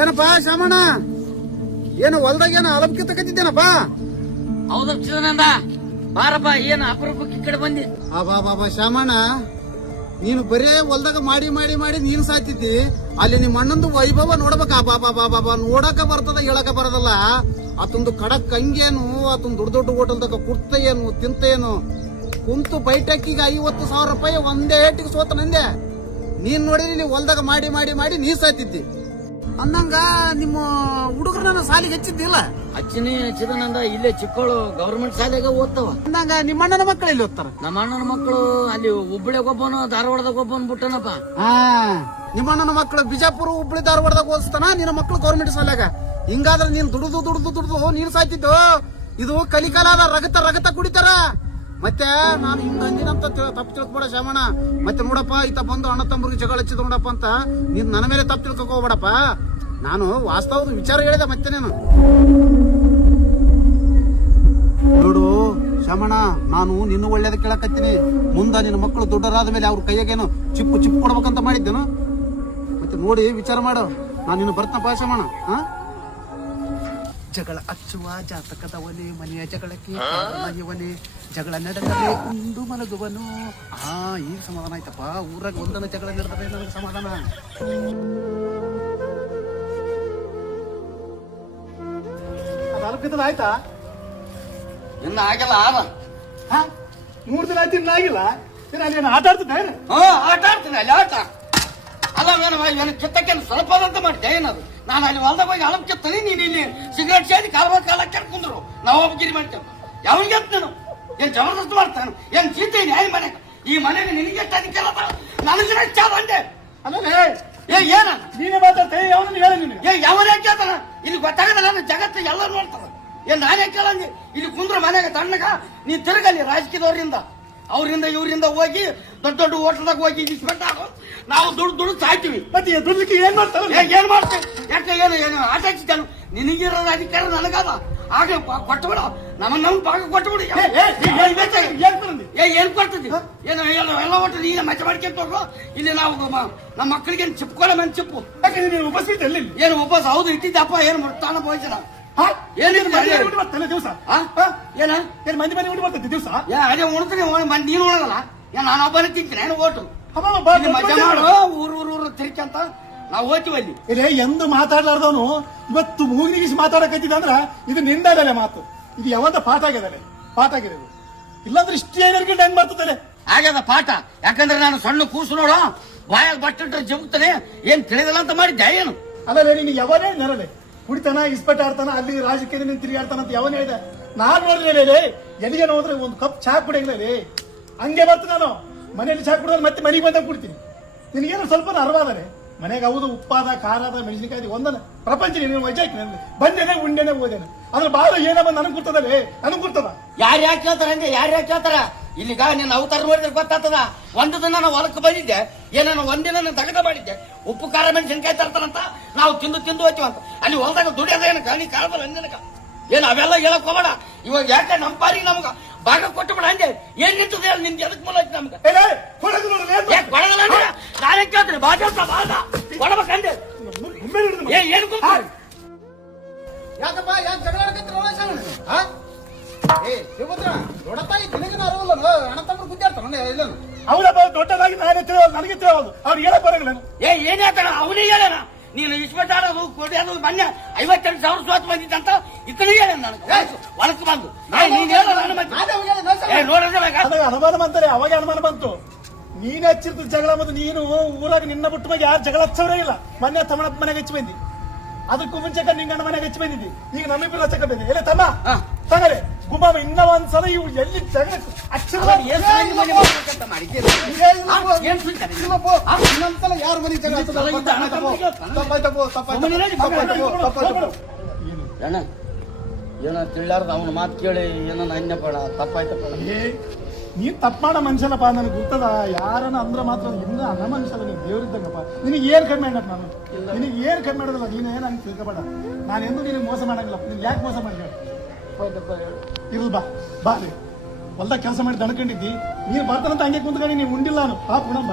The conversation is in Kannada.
ಏನಪ್ಪಾ ಶಾಮಣ್ಣ, ಏನು ಹೊಲ್ದಾಗ ಏನು ಅಲಬ್ಕಿ ತಗತಿದ್ದೇನಪ್ಪ? ಹೌದಪ್ಪ ಬಾರಪ್ಪ, ಏನು ಅಪರೂಪಕ್ಕೆ ಈ ಕಡೆ ಬಂದಿ? ಬಾಬಾ ಶಾಮಣ್ಣ, ನೀನು ಬರೇ ಹೊಲ್ದಾಗ ಮಾಡಿ ಮಾಡಿ ಮಾಡಿ ನೀನು ಸಾಯ್ತಿದ್ದಿ. ಅಲ್ಲಿ ನಿಮ್ಮ ಅಣ್ಣಂದು ವೈಭವ ನೋಡ್ಬೇಕ. ಬಾಬಾ ನೋಡಕ ಬರ್ತದ, ಹೇಳಕ ಬರದಲ್ಲ. ಆತೊಂದು ಕಡಕ್ ಕಂಗೇನು, ಆತೊಂದು ದೊಡ್ಡ ದೊಡ್ಡ ಹೋಟೆಲ್ದಾಗ ಕುರ್ತ ಏನು ತಿಂತ ಏನು, ಕುಂತು ಬೈಟಕ್ಕಿಗೆ 50,000 ರೂಪಾಯಿ ಒಂದೇ ಏಟಿಗೆ ಸೋತ ನಂದೆ. ನೀನ್ ನೋಡಿರಿ ಇಲ್ಲಿ ಹೊಲ್ದಾಗ ಮಾಡಿ ಮಾಡಿ ಮಾಡಿ ನೀ ಸಾಯ್ತಿದ್ದಿ. ಅಂದಂಗ ನಿಮ್ಮ ಹುಡುಗರನ್ನ ಸಾಲಿಗೆ ಹಚ್ಚಿದ್ದಿಲ್ಲ? ಹಚ್ಚಿದಂದ ಇಲ್ಲೇ ಚಿಕ್ಕಳು ಗವರ್ಮೆಂಟ್ ಶಾಲೆಗೆ ಓದ್ತಾವ. ಅಂದಂಗ ನಿಮ್ಮ ಅಣ್ಣನ ಮಕ್ಕಳು ಇಲ್ಲಿ ಓದ್ತಾರ? ನಮ್ಮ ಅಣ್ಣನ ಮಕ್ಕಳು ಅಲ್ಲಿ ಹುಬ್ಬಳ್ಳಿಯಾಗ ಒಬ್ಬನು, ಧಾರವಾಡದಾಗ ಒಬ್ಬನು ಬಿಟ್ಟನಪ್ಪ. ನಿಮ್ಮ ಅಣ್ಣನ ಮಕ್ಕಳು ಬಿಜಾಪುರ, ಹುಬ್ಬಳ್ಳಿ, ಧಾರವಾಡದಾಗ ಓದಿಸ್ತಾನ, ನಿನ್ನ ಮಕ್ಕಳು ಗವರ್ಮೆಂಟ್ ಶಾಲೆಗ. ಹಿಂಗಾದ್ರೆ ನೀನ್ ದುಡ್ದು ನೀನ್ ಸಾಯ್ತಿದ್ದು. ಇದು ಕಲಿಕಾಲದ ರಗತ ಕುಡಿತಾರ. ಮತ್ತೆ ನಾನು ಹಿಂಗ ಅಂದಿನಂತ ತಪ್ಪು ತಿಳ್ಕೊಬೇಡ ಶಾಮಣ್ಣ. ಮತ್ತೆ ನೋಡಪ್ಪ, ಈತ ಬಂದು ಅಣ್ಣ ತಮ್ಮರಿಗೆ ಜಗಳ ಹಚ್ಚಿದ ನೋಡಪ್ಪ ಅಂತ ನೀನ್ ನನ್ನ ಮೇಲೆ ತಪ್ಪು ತಿಳ್ಕೊಬೇಡಪ್ಪ. ನಾನು ವಾಸ್ತವದ ವಿಚಾರ ಹೇಳಿದೆ. ಮತ್ತೆ ನೀನು ನೋಡು ಶಾಮಣ್ಣ, ನಾನು ನಿನ್ನ ಒಳ್ಳೇದ ಕೇಳಕತ್ತೀನಿ. ಮುಂದ ನಿನ್ನ ಮಕ್ಕಳು ದೊಡ್ಡರಾದ ಮೇಲೆ ಅವ್ರ ಕೈಯಾಗೇನು ಚಿಪ್ಪು ಕೊಡ್ಬೇಕಂತ ಮಾಡಿದ್ದೇನು? ಮತ್ತೆ ನೋಡಿ ವಿಚಾರ ಮಾಡು. ನಾನು ನಿನ್ನ ಬರ್ತನಪ್ಪ ಶಾಮಣ್ಣ. ಜಗಳ ಹಚ್ಚುವ ಜಾತಕದ ಒಲೆ, ಮನೆಯ ಜಗಳಕ್ಕೆ ಮನೆಯವನೇ, ಜಗಳ ನಡೆದರೆ ಉಂಡು ಮಲಗುವನು. ಈಗ ಸಮಾಧಾನ ಆಯ್ತಪ್ಪ. ಊರಾಗ ಒಂದನ ಜಗಳ ನಡೆದರೆ ನನಗೆ ಸಮಾಧಾನ. ಅದು ಆಯ್ತಾ? ಇನ್ನ ಆಗಿಲ್ಲ. 3 ದಿನ ಆಯ್ತು, ಇನ್ನ ಆಗಿಲ್ಲ. ಅಲ್ಲಿ ಆಟ ಆಡ್ತಿದ್ದ? ಆಟ ಆಡ್ತೀನಿ ಅಲ್ಲಿ ಆಟ. ಅಲ್ಲ ಏನು ಕಿತ್ತಕ್ಕೆ ಸ್ವಲ್ಪ ಅಂತ ಮಾಡ್ತೆ ಏನದು? ನಾನು ಅಲ್ಲಿ ಹೊಲ್ದಾಗ ಹೋಗಿ ಅಳಪ್ ಕಿತ್ತನಿ, ನೀನು ಇಲ್ಲಿ ಸಿಗರೇಟ್ ಸೇದಿ ಕಾಲ ಕೆರ್ಕೊಂಡ್ರು ನಾವು ಒಬ್ಬಗಿರಿ ಮಾಡ್ತೇವೆ. ಯಾವನಿಗೆ ನಾನು ಏನ್ ಜಬರ್ದಸ್ತ್ ಮಾಡ್ತಾನೆ? ಏನ್ ಚೀತೆ ನ್ಯಾಯ ಮನೆಗೆ? ಈ ಮನೆಗೆ ನಿನಗೆ ಎಷ್ಟು ಅಧಿಕಾರ? ನನಗೆ ಚಾದ ಅಂದೆ. ಏನ ನೀನೇ ಮಾತಾಡ್ತೇ? ಯಾವನು ಹೇಳ ನಿನಗೆ? ಯಾವನೇ ಕೇಳ್ತಾನ? ಇಲ್ಲಿ ಗೊತ್ತಾಗದಲ್ಲ, ಜಗತ್ತು ಎಲ್ಲ ನೋಡ್ತಾರ. ಏನ್ ನಾನೇ ಕೇಳಂಗೆ? ಇಲ್ಲಿ ಕುಂದ್ರ ಮನೆಗೆ ತಣ್ಣಗ ನೀ ತಿರುಗಲ್ಲಿ ರಾಜಕೀಯದವರಿಂದ ಅವರಿಂದ ಇವರಿಂದ ಹೋಗಿ ದೊಡ್ಡ ದೊಡ್ಡ ಹೋಟೆಲ್ದಾಗ ಹೋಗಿ ಇಸ್ಬಿಟ್ಟಾಗ ನಾವು ದುಡ್ಡು ಸಾಯ್ತೀವಿ. ಮತ್ತೆ ದುಡ್ಲಿಕ್ಕೆ ಏನ್ ಮಾಡ್ತಾರ? ಏನ್ ಮಾಡ್ತೇವೆ? ಯಾಕೆ ಏನು ಆಟ ಹಚ್ಚಿದ್ದಾನು? ನಿನಗಿರೋದ ಅಧಿಕಾರ ನನಗಾದ. ಆಗ ಕೊಟ್ಟಬಿಡ, ನಮ್ಮ ಭಾಗ ಕೊಟ್ಟಬಿಡು. ಏನ್ ಕೊಡ್ತದಿ? ಏನು ಎಲ್ಲ ಒಟ್ಟು ನೀನ ಮಜಾ ಮಾಡ್ಕೊಂತ ಹೋಗು. ಇಲ್ಲಿ ನಾವು ನಮ್ಮ ಮಕ್ಕಳಿಗೆ ಚಿಪ್ಕೊಳ್ಳ ಮನ್ ಚಿಪ್ಪು. ಏನು ಉಪವಾಸ? ಹೌದು ಇಟ್ಟಿದ್ದಪ್ಪ. ಏನು ತಾನ ಭೋಜನ ದಿವಸ ಏನ್ ಮಂದಿ ಮನೆ ಬರ್ತೈತಿ ದಿವಸ? ಅದೇ ಉಣ್ತೀನಿ. ನೀನು ಉಣಗಲ್ಲ, ನಾನು ಒಬ್ಬನೇ ತಿಂತೀನಿ. ಏನು ಓಟು ಮಜಾ ಮಾಡು. ಊರು ತಿರ್ಕಂತ ನಾವು ಹೋಗ್ತೀವಿ ಅಲ್ಲಿ. ಇಲ್ಲೇ ಎಂದು ಮಾತಾಡ್ಲಾರ್ದವನು ಇವತ್ತು ಮೂಗಿನಿಗಿಸಿ ಮಾತಾಡಕತ್ತಿದ್ದ ಅಂದ್ರ ಇದು ನಿಂದಲೇ ಮಾತು. ಇದು ಯಾವಂತ ಪಾಠ ಆಗಿದೆ ಇಲ್ಲಾಂದ್ರೆ ಇಷ್ಟೇ ಏನಿರ್ಕೊಂಡು ಹೆಂಗ್ ಬರ್ತದೆ? ಆಗ್ಯದ ಪಾಠ. ಯಾಕಂದ್ರೆ ನಾನು ಸಣ್ಣ ಕೂಸು ನೋಡು, ಬಾಯಾಗ ಬಟ್ಟಿಟ್ರೆ ಜಗುತ್ತಾನೆ. ಏನ್ ತಿಳಿದಲ್ಲ ಅಂತ ಮಾಡಿದ್ದೆ ಏನು? ಅಲ್ಲೇ ನೀನು ಯಾವನೇ ನೆರಳೆ ಕುಡಿತಾನ, ಇಸ್ಪಟ್ ಆಡ್ತಾನ, ಅಲ್ಲಿ ರಾಜಕೀಯದಲ್ಲಿ ನೀನು ತಿರುಗಾಡ್ತಾನ ಅಂತ ಯಾವನೇ ಹೇಳಿದೆ? ನಾನ್ ನೋಡಿದ್ರೆ ಎಲ್ಲಿಗೆ ಹೋದ್ರೆ ಒಂದು ಕಪ್ ಚಹಾ ಕುಡಿಯಂಗಿಲ್ಲ. ಹಂಗೆ ಬರ್ತ ನಾನು ಮನೆಯಲ್ಲಿ ಚಹಾ ಕುಡಿದ್ರೆ ಮತ್ತೆ ಮನೆಗೆ ಬಂದಾಗ ಕುಡ್ತೀನಿ. ನಿನಗೇನು ಸ್ವಲ್ಪ ಅರ್ವಾದರೆ ಮನೆಗೆ ಹೌದು ಉಪ್ಪಾದ, ಖಾರದ, ಮೆಣಸಿನಕಾಯಿ ಒಂದನ ಪ್ರಪಂಚ ನೀನು ವಜಾ ಹಾಕಿ ಬಂದೇನೆ ಉಂಡೆನೆ ಓದೇನೆ. ಅದ್ರ ಬಾಳ ಏನ ಬಂದು ನನಗೆ ಗುರ್ತದಲ್ಲೇ, ನನಗೆ ಗುರ್ತದ. ಯಾರು ಯಾಕೆ ಕೇಳ್ತಾರ ಹಂಗೆ? ಯಾರು ಯಾಕೆ ಕೇಳ್ತಾರ? ಇಲ್ಲಿಗ ನಿನ್ನ ಅವತಾರ ನೋಡಿದ್ರೆ ಗೊತ್ತಾಗ್ತದ. ಒಂದು ದಿನ ನಾವು ಹೊಲಕ್ಕೆ ಬಂದಿದ್ದೆ, ಏನಾನು ಒಂದಿನ ದಗದ ಮಾಡಿದ್ದೆ. ಉಪ್ಪು ಖಾರ ಮೆಣಸಿನಕಾಯಿ ತರ್ತಾರಂತ ನಾವು ತಿಂದು ಹೋಗ್ತೀವಂತ. ಅಲ್ಲಿ ಹೊಲದಾಗ ದುಡಿಯೋದ ಏನು ಗಾಳಿ ಕಾಳಬಲ್ಲ ಅಂದಿನಕ ಏನು ಅವೆಲ್ಲ ಹೇಳಕ್ ಹೋಗಬೇಡ. ಇವಾಗ ಯಾಕೆ ನಮ್ಮ ಪಾರಿಗೆ ನಮ್ಗ ಭಾಗ ಕೊಟ್ಟು ಬಿಡ. ಹಂಗೆ ಏನ್ ನಿಂತದೆ ಹೇಳಿ? ನಿಮ್ಗೆ ಎದಕ್ ಮೂಲ ಐತಿ ನಮ್ಗೆ? ಕೊಡಗಲ್ಲ ನಾನೇ ಕೇಳ್ತೀನಿ. ಕೊಡಬೇಕಂದೆ ಏನು ಯಾಕಪ್ಪ? ಯಾಕೆ ಜಗಳ ನೋಡಪ್ಪ, ಈ ದಿನಗಿನ ಅರಿವಲ್ಲ ಅಣ್ಣ ತಮ್ಮ ಗುದ್ದಾಡ್ತಾನ ಇಲ್ಲ. ಹೌದಪ್ಪ, ದೊಡ್ಡದಾಗಿ ನನಗೆ ತಿಳಿಯೋದು ಅವ್ರು ಹೇಳಕ್ ಬರಂಗಿಲ್ಲ. ಏನ್ ಹೇಳ್ತಾನ? ಅವನೇ ಹೇಳೋಣ. ನೀನು ಇಸ್ಪೆಟ್ಟಾಡೋದು ಕೊಡೋದು ಮೊನ್ನೆ 52,000 ಸೋತ್ ಬಂದಿತ್ತಂತ ಇತನೇ ಹೇಳ ನನಗೆ ಒಳಕ್ಕೆ ಬಂದು. ಅನುಮಾನ ಬಂತಾರೆ, ಅವಾಗ ಅನುಮಾನ ಬಂತು. ನೀನ್ ಹಚ್ಚಿರ್ತದ ಜಗಳ. ಮತ್ತು ನೀನು ಊರಾಗ ನಿನ್ನ ಬಿಟ್ಟು ಬಗ್ಗೆ ಯಾರು ಜಗಳ ಹಚ್ಚವರೇ ಇಲ್ಲ. ಮೊನ್ನೆ ತಮ್ಮನಪ್ಪ ಮನೆಗೆ ಹಚ್ಚಿ ಬಂದಿ, ಅದಕ್ಕೂ ಮುಂಚೆ ನಿಂಗಣ್ಣ ಮನೆಗೆ ಹಚ್ಚಿ ಬಂದಿದ್ದಿ. ಈಗ ನಮ್ಮಿಬ್ಬರು ಹಚ್ಚಕ ಬಂದಿ. ಎಲ್ಲ ತಮ್ಮ ತಗಲೆ ಗುಮಾಮ ಇನ್ನ ಒಂದ್ಸಲ ಇವು ಎಲ್ಲಿ ಜಗಳ ಇನ್ನೊಂದ್ಸಲ ಯಾರ ಮನೆ ಜಗಳ ಅಣ್ಣ ಏನೋ ತಿಳ್ಲಾರ್ದ ಅವನ ಮಾತು ಕೇಳಿ ಏನೋ ಅನ್ಯ ಪಡ ತಪ್ಪಾಯ್ತಪ್ಪ. ನೀನ್ ತಪ್ಪ ಮಾಡೋ ಮನುಷ್ಯನಪ್ಪ, ನನಗೆ ಗೊತ್ತದ. ಯಾರನ್ನ ಅಂದ್ರ ಮಾತ್ರ ಇನ್ನ ಅನ್ನ ಮನುಷ್ಯದ. ನೀನ್ ದೇವ್ರಿದ್ದಂಗಪ್ಪ. ನಿನಗೆ ಏನ್ ಕಡಿಮೆ ಮಾಡಕ್ ನಾನು? ನಿನಗೆ ಏನ್ ಕಡಿಮೆ ಮಾಡೋದಿಲ್ಲ. ನೀನ್ ಏನ್ ಹಂಗೆ ತಿಳ್ಕೊಬೇಡ. ನಾನು ಎಂದು ನಿನಗೆ ಮೋಸ ಮಾಡಂಗಿಲ್ಲ. ನೀನ್ ಯಾಕೆ ಮೋಸ ಮಾಡಿ? ಇರ್ಲ್ ಬಾ ಹೊಲ್ದಾಗ ಕೆಲಸ ಮಾಡಿ ದಣ್ಕೊಂಡಿದ್ದಿ. ನೀನ್ ಬರ್ತಾನಂತ ಹಂಗೆ ಕುಂತ್ಕೊಂಡು ನೀನ್ ಉಂಡಿಲ್ಲ. ನಾನು ಪಾಪ ಉಣಂಬ